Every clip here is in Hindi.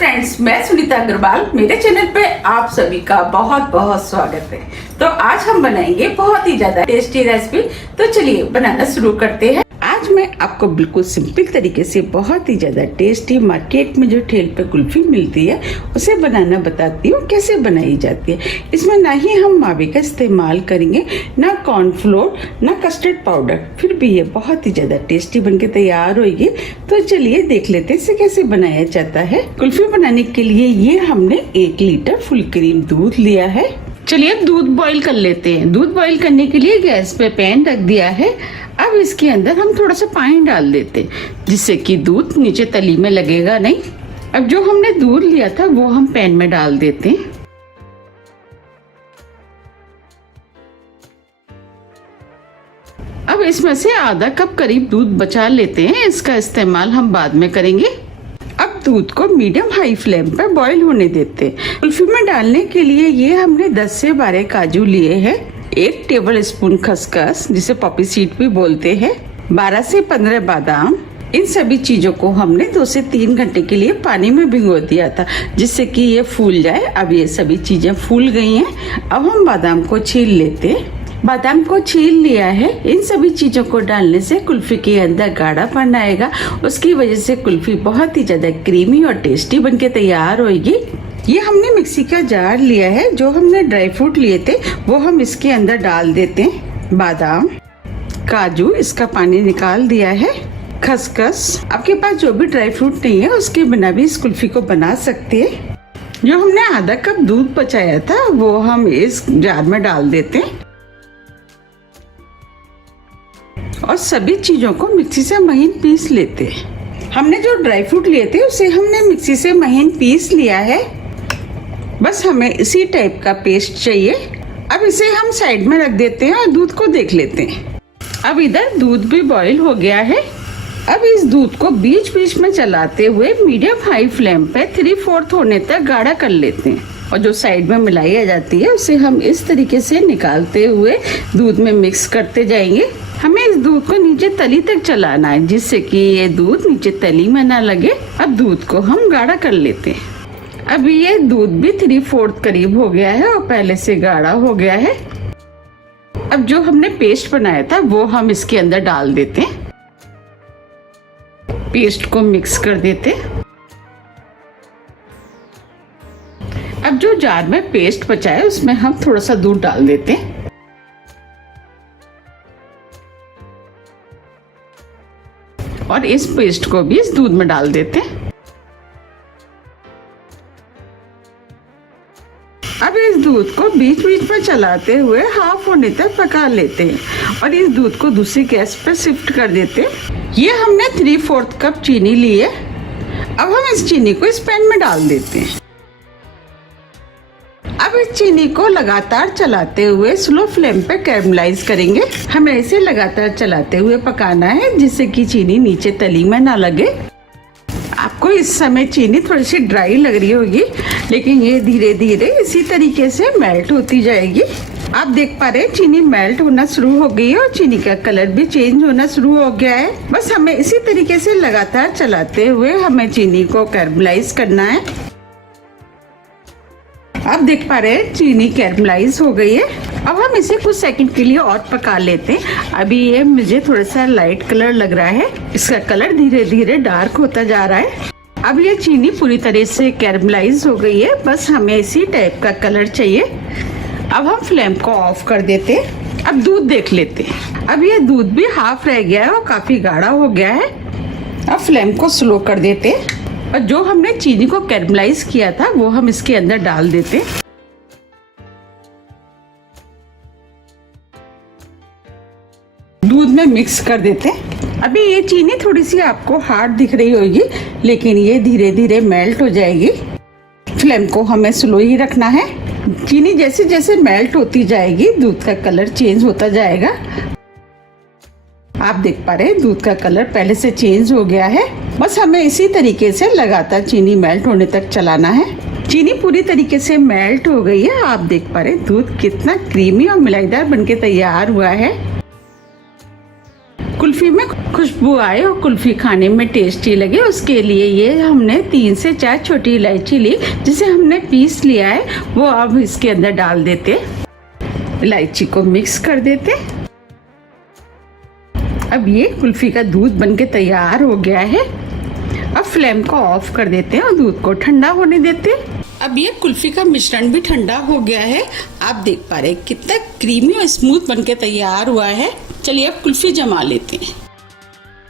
फ्रेंड्स, मैं सुनीता अग्रवाल। मेरे चैनल पे आप सभी का बहुत बहुत स्वागत है। तो आज हम बनाएंगे बहुत ही ज्यादा टेस्टी रेसिपी। तो चलिए बनाना शुरू करते हैं। आज मैं आपको बिल्कुल सिंपल तरीके से बहुत ही ज्यादा टेस्टी मार्केट में जो ठेल पे कुल्फी मिलती है उसे बनाना बताती हूँ कैसे बनाई जाती है। इसमें ना ही हम मावे का इस्तेमाल करेंगे, ना कॉर्नफ्लोर, ना कस्टर्ड पाउडर, फिर भी ये बहुत ही ज्यादा टेस्टी बनके तैयार होगी। तो चलिए देख लेते हैं इसे कैसे बनाया जाता है। कुल्फी बनाने के लिए ये हमने 1 लीटर फुल क्रीम दूध लिया है। चलिए अब दूध बॉईल कर लेते हैं। दूध बॉईल करने के लिए गैस पे पैन रख दिया है। अब इसके अंदर हम थोड़ा सा पानी डाल देते हैं जिससे कि दूध नीचे तली में लगेगा नहीं। अब जो हमने दूध लिया था वो हम पैन में डाल देते हैं। अब इसमें से आधा कप करीब दूध बचा लेते हैं, इसका इस्तेमाल हम बाद में करेंगे। अब दूध को मीडियम हाई फ्लेम पर बॉईल होने देते हैं। कुल्फी में डालने के लिए ये हमने 10 से 12 काजू लिए हैं, 1 टेबल स्पून खसखस जिसे पॉपी सीड भी बोलते हैं, 12 से 15 बादाम। इन सभी चीजों को हमने 2 से 3 घंटे के लिए पानी में भिगो दिया था जिससे कि ये फूल जाए। अब ये सभी चीजें फूल गई हैं। अब हम बादाम को छील लेते हैं। बादाम को छील लिया है। इन सभी चीजों को डालने से कुल्फी के अंदर गाढ़ापन आएगा, उसकी वजह से कुल्फी बहुत ही ज्यादा क्रीमी और टेस्टी बनके तैयार होगी। ये हमने मिक्सी का जार लिया है। जो हमने ड्राई फ्रूट लिए थे वो हम इसके अंदर डाल देते हैं। बादाम, काजू, इसका पानी निकाल दिया है, खसखस। आपके पास जो भी ड्राई फ्रूट नहीं है उसके बिना भी इस कुल्फी को बना सकते हैं। जो हमने आधा कप दूध बचाया था वो हम इस जार में डाल देते हैं और सभी चीजों को मिक्सी से महीन पीस लेते हैं। हमने जो ड्राई फ्रूट लिए थे उसे हमने मिक्सी से महीन पीस लिया है। बस हमें इसी टाइप का पेस्ट चाहिए। अब इसे हम साइड में रख देते हैं और दूध को देख लेते हैं। अब इधर दूध भी बॉईल हो गया है। अब इस दूध को बीच बीच में चलाते हुए मीडियम हाई फ्लेम पे 3/4 होने तक गाढ़ा कर लेते हैं। और जो साइड में मलाई आ जाती है उसे हम इस तरीके से निकालते हुए दूध में मिक्स करते जाएंगे। हमें इस दूध को नीचे तली तक चलाना है जिससे कि ये दूध नीचे तली में ना लगे। अब दूध को हम गाढ़ा कर लेते हैं। अब ये दूध भी 3/4 करीब हो गया है और पहले से गाढ़ा हो गया है। अब जो हमने पेस्ट बनाया था वो हम इसके अंदर डाल देते हैं। पेस्ट को मिक्स कर देते। अब जो जार में पेस्ट बचा है उसमें हम थोड़ा सा दूध डाल देते हैं और इस पेस्ट को भी इस दूध में डाल देते हैं। अब इस दूध को बीच बीच में चलाते हुए हाफ होने तक पका लेते हैं और इस दूध को दूसरी गैस पर शिफ्ट कर देते हैं। ये हमने 3/4 कप चीनी ली है। अब हम इस चीनी को इस पैन में डाल देते हैं। अब इस चीनी को लगातार चलाते हुए स्लो फ्लेम पे कैरमलाइज करेंगे। हमें इसे लगातार चलाते हुए पकाना है जिससे कि चीनी नीचे तली में ना लगे। आपको इस समय चीनी थोड़ी सी ड्राई लग रही होगी लेकिन ये धीरे धीरे इसी तरीके से मेल्ट होती जाएगी। आप देख पा रहे हैं चीनी मेल्ट होना शुरू हो गई है और चीनी का कलर भी चेंज होना शुरू हो गया है। बस हमें इसी तरीके से लगातार चलाते हुए हमें चीनी को कैरमलाइज करना है। आप देख पा रहे हैं चीनी कैरमलाइज हो गई है। अब हम इसे कुछ सेकंड के लिए और पका लेते हैं। अभी ये मुझे थोड़ा सा लाइट कलर लग रहा है, इसका कलर धीरे धीरे डार्क होता जा रहा है। अब ये चीनी पूरी तरह से कैरमलाइज हो गई है। बस हमें इसी टाइप का कलर चाहिए। अब हम फ्लेम को ऑफ कर देते हैं। अब दूध देख लेते हैं। अब ये दूध भी हाफ रह गया है और काफी गाढ़ा हो गया है। अब फ्लेम को स्लो कर देते हैं और जो हमने चीनी को कैरमलाइज किया था वो हम इसके अंदर डाल देते। दूध में मिक्स कर देते। अभी ये चीनी थोड़ी सी आपको हार्ड दिख रही होगी लेकिन ये धीरे धीरे मेल्ट हो जाएगी। फ्लेम को हमें स्लो ही रखना है। चीनी जैसे जैसे मेल्ट होती जाएगी दूध का कलर चेंज होता जाएगा। आप देख पा रहे हैं दूध का कलर पहले से चेंज हो गया है। बस हमें इसी तरीके से लगातार चीनी मेल्ट होने तक चलाना है। चीनी पूरी तरीके से मेल्ट हो गई है। आप देख पा रहे हैं दूध कितना क्रीमी और मिलाईदार बनके तैयार हुआ है। कुल्फी में खुशबू आए और कुल्फी खाने में टेस्टी लगे, उसके लिए ये हमने 3 से 4 छोटी इलायची ली, जिसे हमने पीस लिया है, वो अब इसके अंदर डाल देते। इलायची को मिक्स कर देते। अब ये कुल्फी का दूध बनके तैयार हो गया है। अब फ्लेम को ऑफ कर देते हैं और दूध को ठंडा होने देते। अब ये कुल्फी का मिश्रण भी ठंडा हो गया है। आप देख पा रहे हैं कितना क्रीमी और स्मूथ बनके तैयार हुआ है। चलिए अब कुल्फी जमा लेते हैं।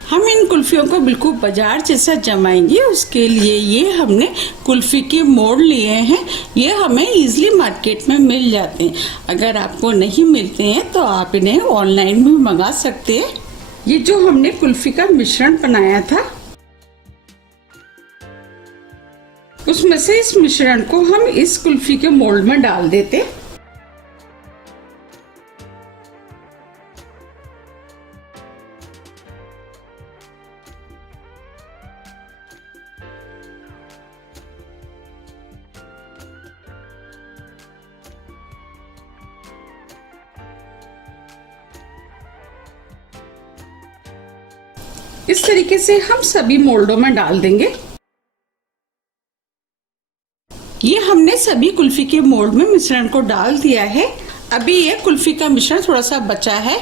हम इन कुल्फियों को बिल्कुल बाजार जैसा जमाएंगे। उसके लिए ये हमने कुल्फी के मोल्ड लिए हैं। ये हमें इजीली मार्केट में मिल जाते हैं। अगर आपको नहीं मिलते हैं तो आप इन्हें ऑनलाइन भी मंगा सकते हैं। ये जो हमने कुल्फी का मिश्रण बनाया था, उसमें से इस मिश्रण को हम इस कुल्फी के मोल्ड में डाल देते। इस तरीके से हम सभी मोल्डों में डाल देंगे। ये हमने सभी कुल्फी के मोल्ड में मिश्रण को डाल दिया है। अभी ये कुल्फी का मिश्रण थोड़ा सा बचा है,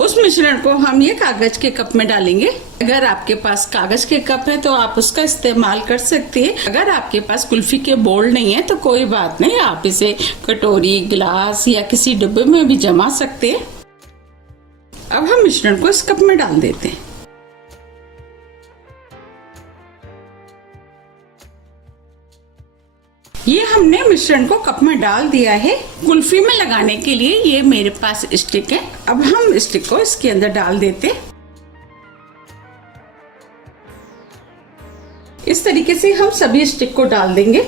उस मिश्रण को हम ये कागज के कप में डालेंगे। अगर आपके पास कागज के कप है तो आप उसका इस्तेमाल कर सकते हैं। अगर आपके पास कुल्फी के मोल्ड नहीं है तो कोई बात नहीं, आप इसे कटोरी, गिलास या किसी डिब्बे में भी जमा सकते हैं। अब हम मिश्रण को इस कप में डाल देते हैं। ये हमने मिश्रण को कप में डाल दिया है। कुल्फी में लगाने के लिए ये मेरे पास स्टिक है। अब हम स्टिक को इसके अंदर डाल देते। इस तरीके से हम सभी स्टिक को डाल देंगे।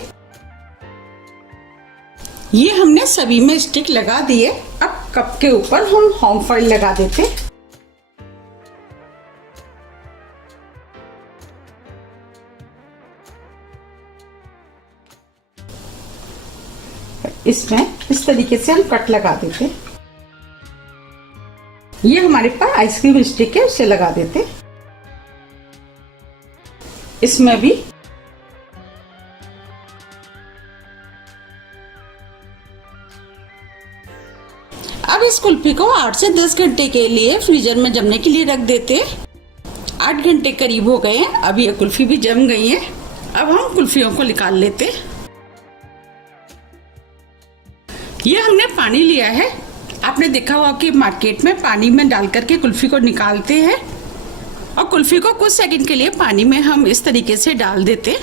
ये हमने सभी में स्टिक लगा दिए। अब कप के ऊपर हम होम फॉइल लगा देते। इसमें इस तरीके से हम कट लगा देते। ये हमारे पास आइसक्रीम स्टिक है, उसे लगा देते। इसमें भी अब इस कुल्फी को 8 से 10 घंटे के लिए फ्रीजर में जमने के लिए रख देते। 8 घंटे करीब हो गए हैं। अब ये कुल्फी भी जम गई है। अब हम कुल्फियों को निकाल लेते। ये हमने पानी लिया है। आपने देखा होगा कि मार्केट में पानी में डाल करके कुल्फी को निकालते हैं और कुल्फी को कुछ सेकंड के लिए पानी में हम इस तरीके से डाल देते।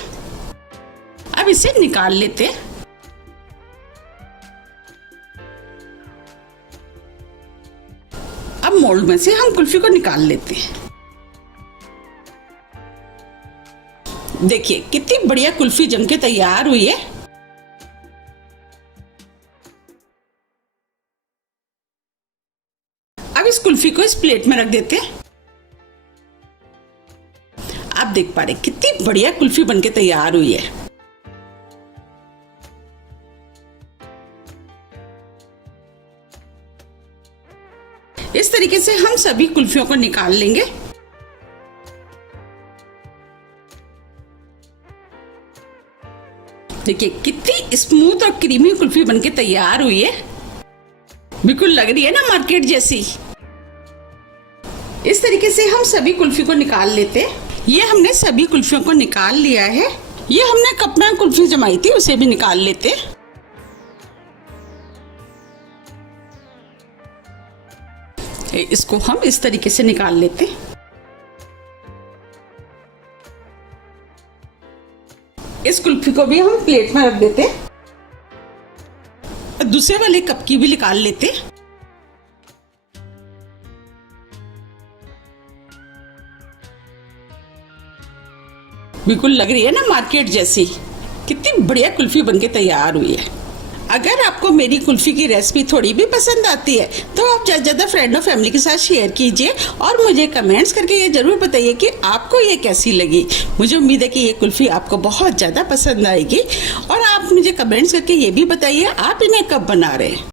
अब इसे निकाल लेते। अब मोल्ड में से हम कुल्फी को निकाल लेते हैं। देखिए कितनी बढ़िया कुल्फी जम के तैयार हुई है। अब इस कुल्फी को इस प्लेट में रख देते हैं। आप देख पा रहे कितनी बढ़िया कुल्फी बनके तैयार हुई है। इस तरीके से हम सभी कुल्फियों को निकाल लेंगे। देखिए कितनी स्मूथ और क्रीमी कुल्फी बनके तैयार हुई है। बिल्कुल लग रही है ना मार्केट जैसी। इस तरीके से हम सभी कुल्फी को निकाल लेते। ये हमने सभी कुल्फियों को निकाल लिया है। ये हमने कप में कुल्फी जमाई थी, उसे भी निकाल लेते। इसको हम इस तरीके से निकाल लेते। इस कुल्फी को भी हम प्लेट में रख देते। दूसरे वाले कप की भी निकाल लेते। बिल्कुल लग रही है ना मार्केट जैसी। कितनी बढ़िया कुल्फी बनके तैयार हुई है। अगर आपको मेरी कुल्फी की रेसिपी थोड़ी भी पसंद आती है तो आप ज़्यादा फ्रेंड और फैमिली के साथ शेयर कीजिए और मुझे कमेंट्स करके ये ज़रूर बताइए कि आपको ये कैसी लगी। मुझे उम्मीद है कि ये कुल्फी आपको बहुत ज़्यादा पसंद आएगी। और आप मुझे कमेंट्स करके ये भी बताइए आप इन्हें कब बना रहे हैं।